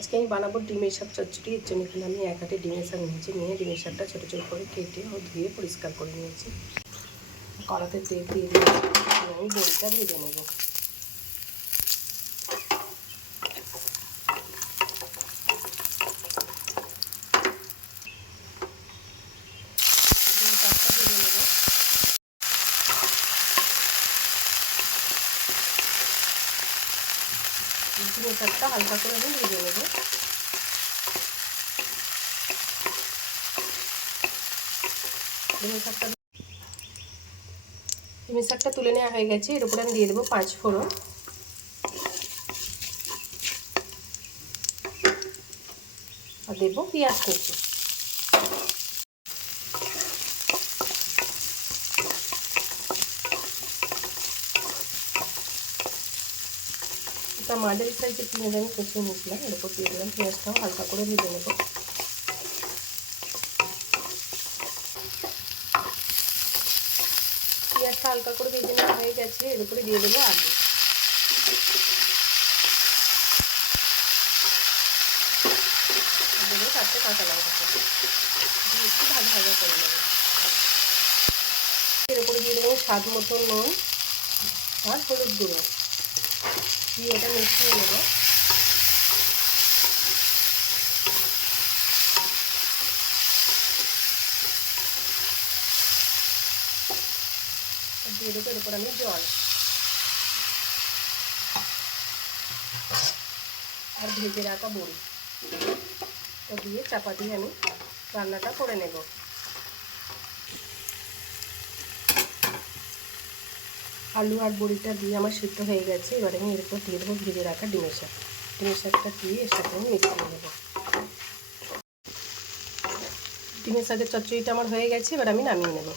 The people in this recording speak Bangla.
আজকে আমি বানাবো ডিমের শাক চচ্চড়ি। এর জন্য এখানে আমি এক হাতে ডিমের শাক নিয়েছি নিয়ে ডিমের শাকটা ছোটো ছোটো করে কেটে ও ধুয়ে পরিষ্কার করে নিয়েছি। কড়াতে তেল দিয়ে দিয়েছি আমি বড়িটা ভেজে নেব। ডিমের শাকটা হালকা করে আমি ভেজে নেব। ডিমের শাকটা শাকটা তুলে নেওয়া হয়ে গেছে। এর উপরে আমি দিয়ে দেবো পাঁচ ফোড়ন। আর দেবো পেঁয়াজ কুচি। এটা মাঝারি সাইজের পেঁয়াজ আমি কষিয়ে নিয়েছিলাম। এর উপর দিয়ে দিলাম পেঁয়াজটাও, হালকা করে ভেজে নেব। পেঁয়াজটা হালকা করে ভেজে হয়ে গেছে, এর উপরে দিয়ে দেবো আলু। দেবো চারটে কাঁচা লঙ্কা দিয়ে একটু ভাজা ভাজা করে নেব। এর উপরে দিয়ে দেবো স্বাদ মতো নুন আর হলুদ গুঁড়ো। দিয়ে এটা মিশিয়ে নেব। দিয়ে দেবো, এর উপর আমি জল। আর ভেজে রাখা বড়ি। তো দিয়ে চাপা দিয়ে আমি রান্নাটা করে নেব। আলু আর বড়িটা দিয়ে আমার সিদ্ধ হয়ে গেছে, এবার আমি এর উপর দিয়ে দেবো ভেজে রাখা ডিমের শাক। ডিমের শাকটা দিয়ে এর সাথে আমি মিক্স করে নেব। ডিমের শাকের চচ্চড়িটা আমার হয়ে গেছে, এবার আমি নামিয়ে নেব।